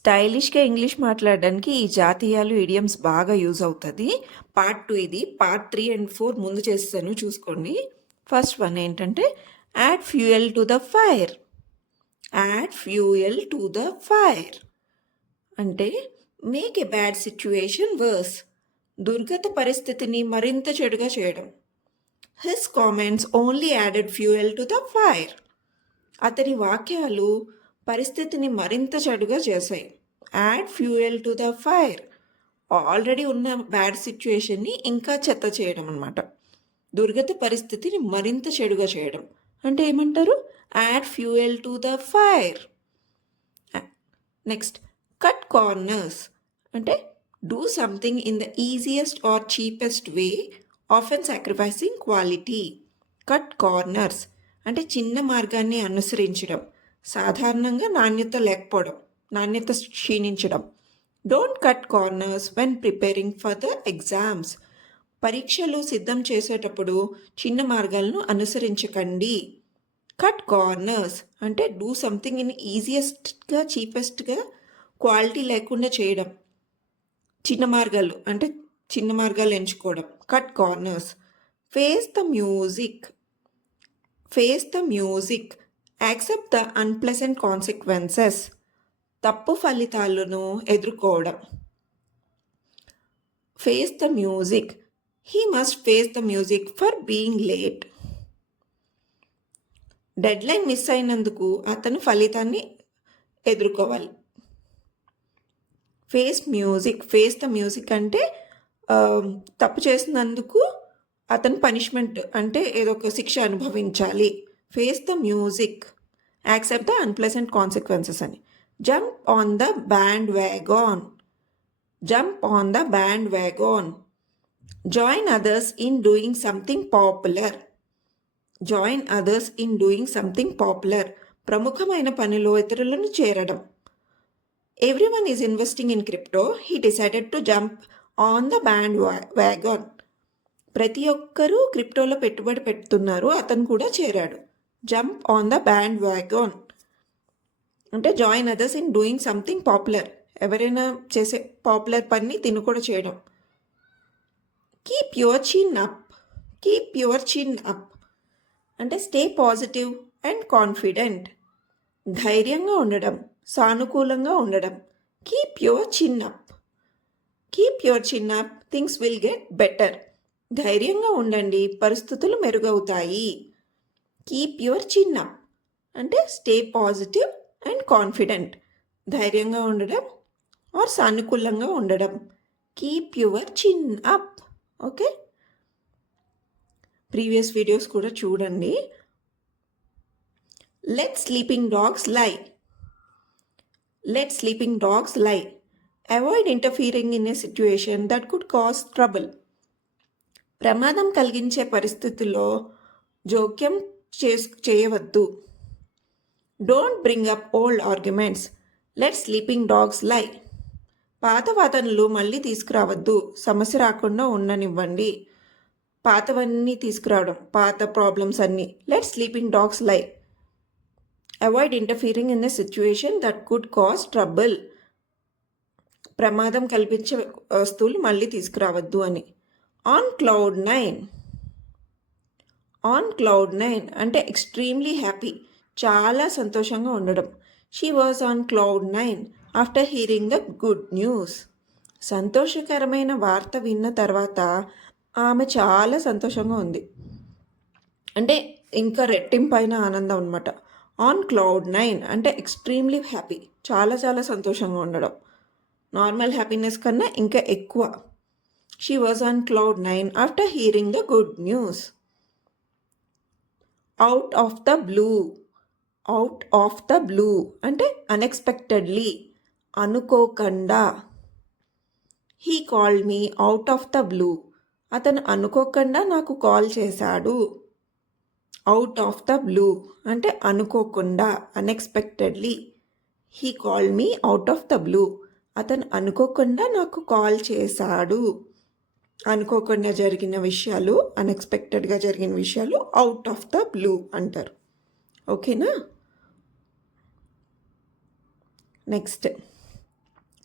స్టైలిష్‌గా ఇంగ్లీష్ మాట్లాడడానికి ఈ జాతీయాలు, ఇడియమ్స్ బాగా యూజ్ అవుతది. పార్ట్ 2 ఇది. పార్ట్ 3 అండ్ 4 ముందు చేసేసాను చూసుకోండి. ఫస్ట్ వన్ ఏంటంటే add fuel to the fire. Add fuel to the fire అంటే make a bad situation worse. దుర్గత పరిస్థితిని మరింత చెడుగా చేయడం. His comments only added fuel to the fire. అతని వాక్యాలు పరిస్థితిని మరింత చెడుగా చేశాయి. Add fuel to the fire. Already ఉన్న బ్యాడ్ సిచ్యుయేషన్ని ఇంకా చెత్త చేయడం అనమాట. దుర్గత పరిస్థితిని మరింత చెడుగా చేయడం అంటే ఏమంటారు? Add fuel to the fire. Next cut corners అంటే do something in the easiest or cheapest way, often sacrificing quality. Cut corners అంటే చిన్న మార్గాన్ని అనుసరించడం, సాధారణంగా నాణ్యత లేకపోవడం, నాణ్యత క్షీణించడం. Don't cut corners when preparing for the exams. పరీక్షలు సిద్ధం చేసేటప్పుడు చిన్న మార్గాలను అనుసరించకండి. కట్ కార్నర్స్ అంటే డూ సంథింగ్ ఇన్ ఈజియెస్ట్గా, చీపెస్ట్గా, క్వాలిటీ లేకుండా చేయడం. చిన్న మార్గాలు అంటే చిన్న మార్గాలు ఎంచుకోవడం. Cut corners. Face the music. Face the music. Accept the unpleasant consequences. తప్పు ఫలితాలను ఎదుర్కోవడం. Face the music. He must face the music for being late. Deadline miss అయినందుకు అతను ఫలితాన్ని ఎదుర్కోవాలి. Face music. Face the music అంటే తప్పు చేసినందుకు అతను పనిష్మెంట్ అంటే ఏదో ఒక శిక్ష అనుభవించాలి. Face the music. Accept the unpleasant consequences అని. Jump on the bandwagon. Jump on the bandwagon. Join others in doing something popular. Join others in doing something popular. ప్రముఖమైన పనిలో ఇతరులను చేరడం. Everyone is investing in crypto. He decided to jump on the bandwagon. ప్రతి ఒక్కరూ క్రిప్టోలో పెట్టుబడి పెడుతున్నారు, అతను కూడా చేరాడు. Jump on the bandwagon అంటే join others in doing something popular. ఎవరైనా చేసే పాపులర్ పని తిను కూడా చేయడం. కీప్ యువర్ చిన్ అప్. కీప్ యువర్ చిన్ అప్ అంటే స్టే పాజిటివ్ అండ్ కాన్ఫిడెంట్. ధైర్యంగా ఉండడం, సానుకూలంగా ఉండడం. కీప్ యువర్ చిన్ అప్. కీప్ యువర్ చిన్ up, things will get better. ధైర్యంగా ఉండండి, పరిస్థితులు మెరుగవుతాయి. కీప్ యువర్ చిన్ అప్ అంటే స్టే పాజిటివ్ అండ్ కాన్ఫిడెంట్. ధైర్యంగా ఉండడం ఆర్ సానుకూలంగా ఉండడం. కీప్ యువర్ చిన్ అప్. ఓకే, ప్రీవియస్ వీడియోస్ కూడా చూడండి. లెట్ స్లీపింగ్ డాగ్స్ లై. లెట్ స్లీపింగ్ డాగ్స్ లై. Avoid interfering in a situation that could cause trouble. ప్రమాదం కలిగించే పరిస్థితుల్లో జోక్యం చేయవద్దు. Don't bring up old arguments. Let sleeping dogs లై. పాత వాదనలు మళ్ళీ తీసుకురావద్దు, సమస్య రాకుండా ఉండనివ్వండి. పాతవన్నీ తీసుకురావడం, పాత ప్రాబ్లమ్స్ అన్నీ. లెట్ స్లీపింగ్ డాగ్స్ లై. Avoid interfering in a situation that could cause trouble. ప్రమాదం కల్పించే వస్తువులు మళ్ళీ తీసుకురావద్దు అని. On cloud 9. ఆన్ క్లౌడ్ 9 అంటే ఎక్స్ట్రీమ్లీ హ్యాపీ, చాలా సంతోషంగా ఉండడం. She was on cloud 9 after hearing the good news. సంతోషకరమైన వార్త విన్న తర్వాత ఆమె చాలా సంతోషంగా ఉంది. అంటే ఇంకా రెట్టింపైన ఆనందం అనమాట. ఆన్ క్లౌడ్ 9 అంటే ఎక్స్ట్రీమ్లీ హ్యాపీ, చాలా చాలా సంతోషంగా ఉండడం. నార్మల్ హ్యాపీనెస్ కన్నా ఇంకా ఎక్కువ. She was on cloud 9 after hearing the good news. Out of the blue. Out of the blue అంటే unexpectedly, అనుకోకుండా. He called me out of the blue. అతను అనుకోకుండా నాకు కాల్ చేశాడు. Out of the blue అంటే అనుకోకుండా, unexpectedly. He called me out of the blue. అతను అనుకోకుండా నాకు కాల్ చేశాడు. అనుకోకుండా జరిగిన విషయాలు, అన్ఎక్స్పెక్టెడ్గా జరిగిన విషయాలు అవుట్ ఆఫ్ ద బ్లూ అంటారు. ఓకేనా? Next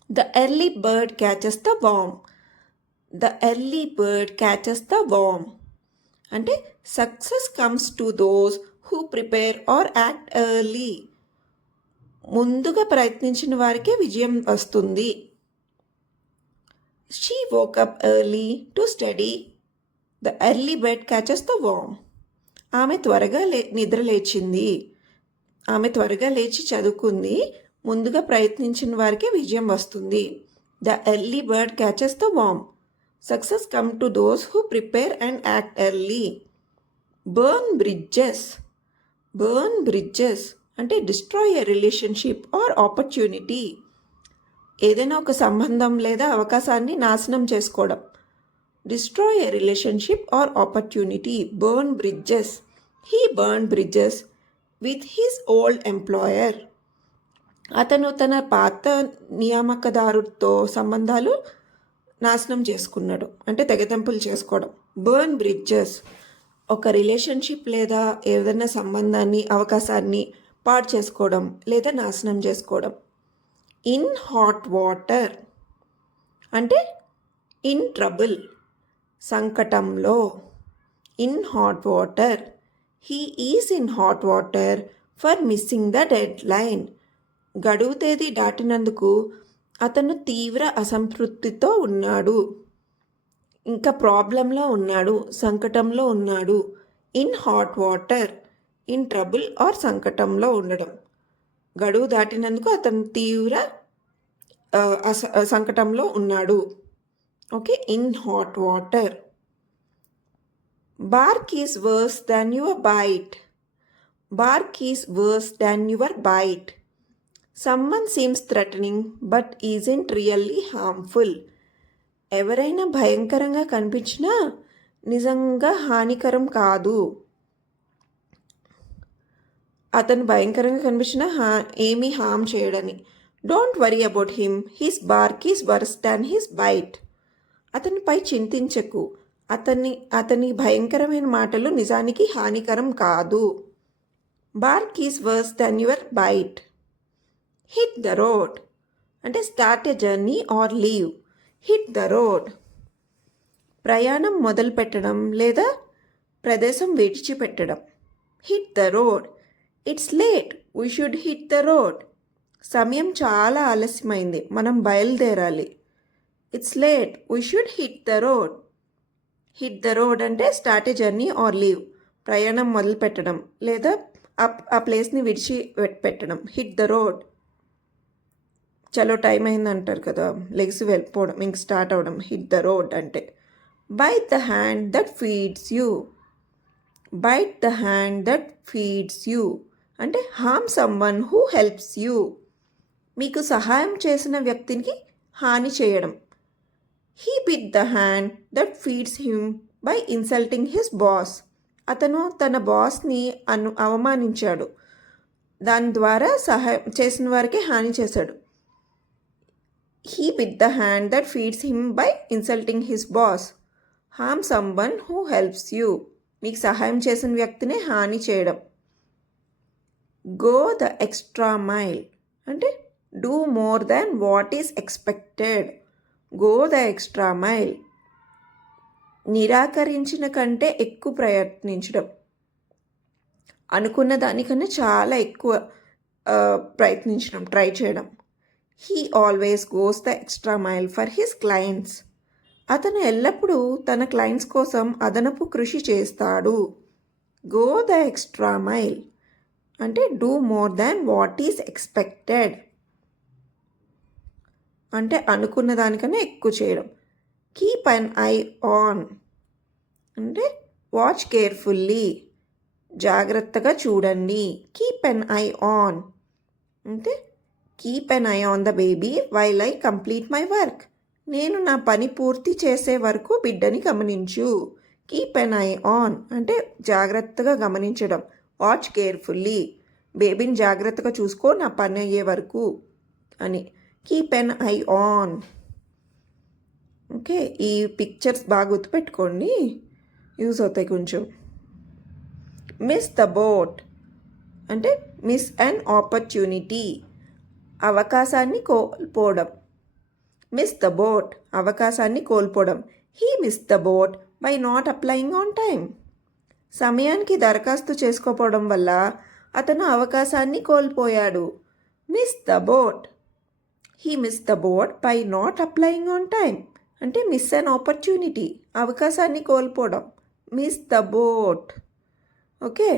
the early bird catches the worm. The early bird catches the worm అంటే success comes to those who prepare or act early. ముందుగా ప్రయత్నించిన వారికే విజయం వస్తుంది. She woke up early to study. The early bird catches the worm. ఆమె త్వరగా నిద్ర లేచింది. ఆమె త్వరగా లేచి చదువుకుంది. ముందుగా ప్రయత్నించిన వారికే విజయం వస్తుంది. The early bird catches the worm. Success come to those who prepare and act early. Burn bridges. Burn bridges అంటే destroy a relationship or opportunity. ఏదైనా ఒక సంబంధం లేదా అవకాశాన్ని నాశనం చేసుకోవడం. Destroy a relationship or opportunity. Burn bridges. He burn bridges with his old employer. అతను తన పాత నియామకదారుతో సంబంధాలు నాశనం చేసుకున్నాడు అంటే తెగతెంపులు చేసుకోవడం. బర్న్ బ్రిడ్జెస్ ఒక రిలేషన్షిప్ లేదా ఏదైనా సంబంధాన్ని అవకాశాన్ని పాడు చేసుకోవడం లేదా నాశనం చేసుకోవడం. ఇన్ హాట్ వాటర్ అంటే ఇన్ ట్రబుల్ సంకటంలో. In hot water. He is in hot water for missing the deadline. గడువు తేదీ దాటినందుకు అతను తీవ్ర అసంతృప్తితో ఉన్నాడు. ఇంకా ప్రాబ్లంలో ఉన్నాడు, సంకటంలో ఉన్నాడు. In hot water. In trouble or సంకటంలో ఉండడం. గడువు దాటినందుకు అతను తీవ్ర సంకటంలో ఉన్నాడు. Okay, in hot water. Bark is worse than your bite. Bark is worse than your bite. Someone seems threatening but isn't really harmful. ఎవరైనా భయంకరంగా కనిపించినా నిజంగా హానికరం కాదు. అతను భయంకరంగా కనిపించినా ఏమీ హామ్ చేయడని. Don't worry about him. His bark is worse than his bite. అతనిపై చింతించకు. అతని భయంకరమైన మాటలు నిజానికి హానికరం కాదు. Bark is worse than your bite. Hit the road అంటే start a journey or leave. Hit the road. ప్రయాణం మొదలుపెట్టడం లేదా ప్రదేశం విడిచిపెట్టడం. Hit the road. It's late, we should hit the road. సమయం చాలా ఆలస్యమైంది, మనం బయలుదేరాలి. It's late, we should hit the road. Hit the road అంటే start a journey or leave. ప్రయాణం మొదలుపెట్టడం లేదా ఆ ప్లేస్ని విడిచిపెట్టడం. Hit the road. చలో టైం అయింది అంటారు కదా, లెగ్స్ వెళ్ళిపోవడం, ఇంక స్టార్ట్ అవ్వడం. హిట్ ద రోడ్ అంటే. Bite the hand that feeds you. Bite the hand that feeds you అంటే harm someone who helps you. మీకు సహాయం చేసిన వ్యక్తికి హాని చేయడం. He bit the hand that feeds him by insulting his boss. అతను తన బాస్ని అవమానించాడు, దాని ద్వారా సహాయం చేసిన వారికి హాని చేశాడు. He bit the hand that feeds him by insulting his boss. Harm someone who helps you. మీకు సహాయం చేసిన వ్యక్తిని హాని చేయడం. Go the extra mile అంటే do more than what is expected. Go the extra mile. నిరాకరించిన కంటే ఎక్కువ ప్రయత్నించడం. అనుకున్న దానికన్నా చాలా ఎక్కువ ప్రయత్నించడం, ట్రై చేయడం. He always goes the extra mile for his clients. అతను ఎల్లప్పుడూ తన క్లయింట్స్ కోసం అదనపు కృషి చేస్తాడు. Go the extra mile అంటే do more than what is expected అంటే అనుకున్న దానికన్నా ఎక్కువ చేయడం. Keep an eye on అంటే వాచ్ కేర్ఫుల్లీ, జాగ్రత్తగా చూడండి. Keep an eye on అంటే keep N I on the baby while I complete my work. నేను నా పని పూర్తి చేసే వరకు బిడ్డని గమనించు. కీప్ ఎన్ ఐ ఆన్ అంటే జాగ్రత్తగా గమనించడం. వాచ్ కేర్ఫుల్లీ, బేబీని జాగ్రత్తగా చూసుకో నా పని అయ్యే వరకు అని. Keep N I on. Okay, ఈ పిక్చర్స్ బాగా గుర్తుపెట్టుకోండి, యూజ్ అవుతాయి కొంచెం. మిస్ ద బోట్ అంటే మిస్ అన్ ఆపర్చునిటీ, అవకాశాన్ని కోల్పోవడం. మిస్ ద బోట్, అవకాశాన్ని కోల్పోవడం. He miss the boat by not applying on time. సమయానికి దరఖాస్తు చేసుకోకపోవడం వల్ల అతను అవకాశాన్ని కోల్పోయాడు. Miss the boat. He miss the boat by not applying on time అంటే మిస్ అన్ ఆపర్చునిటీ, అవకాశాన్ని కోల్పోవడం. Miss the boat. Okay,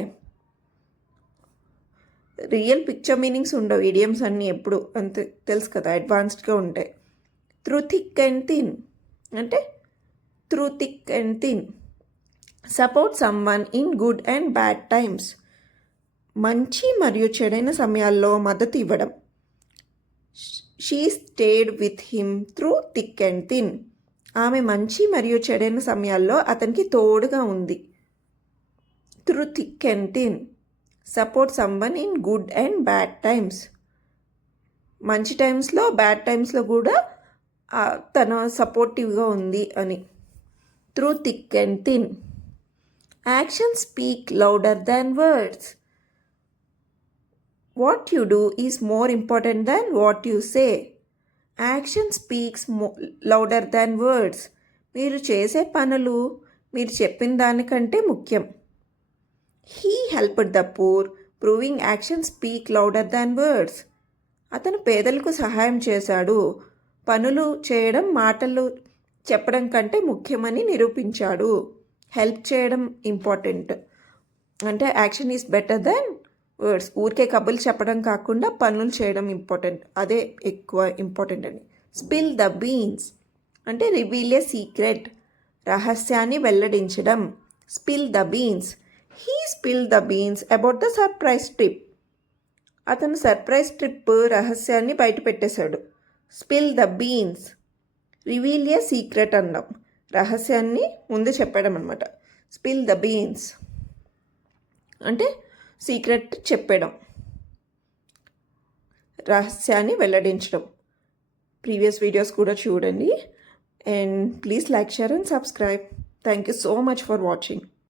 real picture meanings ఉండవు, ఇడియమ్స్ అన్నీ ఎప్పుడు అంతే, తెలుసు కదా, అడ్వాన్స్డ్గా ఉంటాయి. త్రూ థిక్ అండ్ థిన్ అంటే through thick and thin. Support someone in good and bad times, మంచి మరియు చెడైన సమయాల్లో మద్దతు ఇవ్వడం. She stayed with him through thick and thin, ఆమె మంచి మరియు చెడైన సమయాల్లో అతనికి తోడుగా ఉంది. Through thick and thin. Support someone in good and bad times, మంచి టైమ్స్లో బ్యాడ్ టైమ్స్లో కూడా తన సపోర్టివ్గా ఉంది అని. Through thick and thin. Action speak louder than words. What you do is more important than what you say. Action speaks louder than words. మీరు చేసే పనులు మీరు చెప్పిన దానికంటే ముఖ్యం. He helped the poor, proving action speak louder than words. అతను పేదలకు సహాయం చేశాడు, పనులు చేయడం మాటలు చెప్పడం కంటే ముఖ్యమని నిరూపించాడు. హెల్ప్ చేయడం ఇంపార్టెంట్ అంటే action is better than words. ఊరికే కబుర్లు చెప్పడం కాకుండా పనులు చేయడం ఇంపార్టెంట్, అదే ఎక్కువ ఇంపార్టెంట్ అని. స్పిల్ ద బీన్స్ అంటే రివీల్ ఏ సీక్రెట్, రహస్యాన్ని వెల్లడించడం. Spill the beans. He spill the beans about the surprise trip. అతను సర్ప్రైజ్ ట్రిప్ రహస్యాన్ని బయట పెట్టేశాడు. Spill the beans. Reveal a secret అన్నాం, రహస్యాన్ని ముందు చెప్పడం అనమాట. స్పిల్ ద బీన్స్ అంటే సీక్రెట్ చెప్పడం, రహస్యాన్ని వెల్లడించడం. ప్రీవియస్ వీడియోస్ కూడా చూడండి. And please like, share and subscribe. Thank you so much for watching.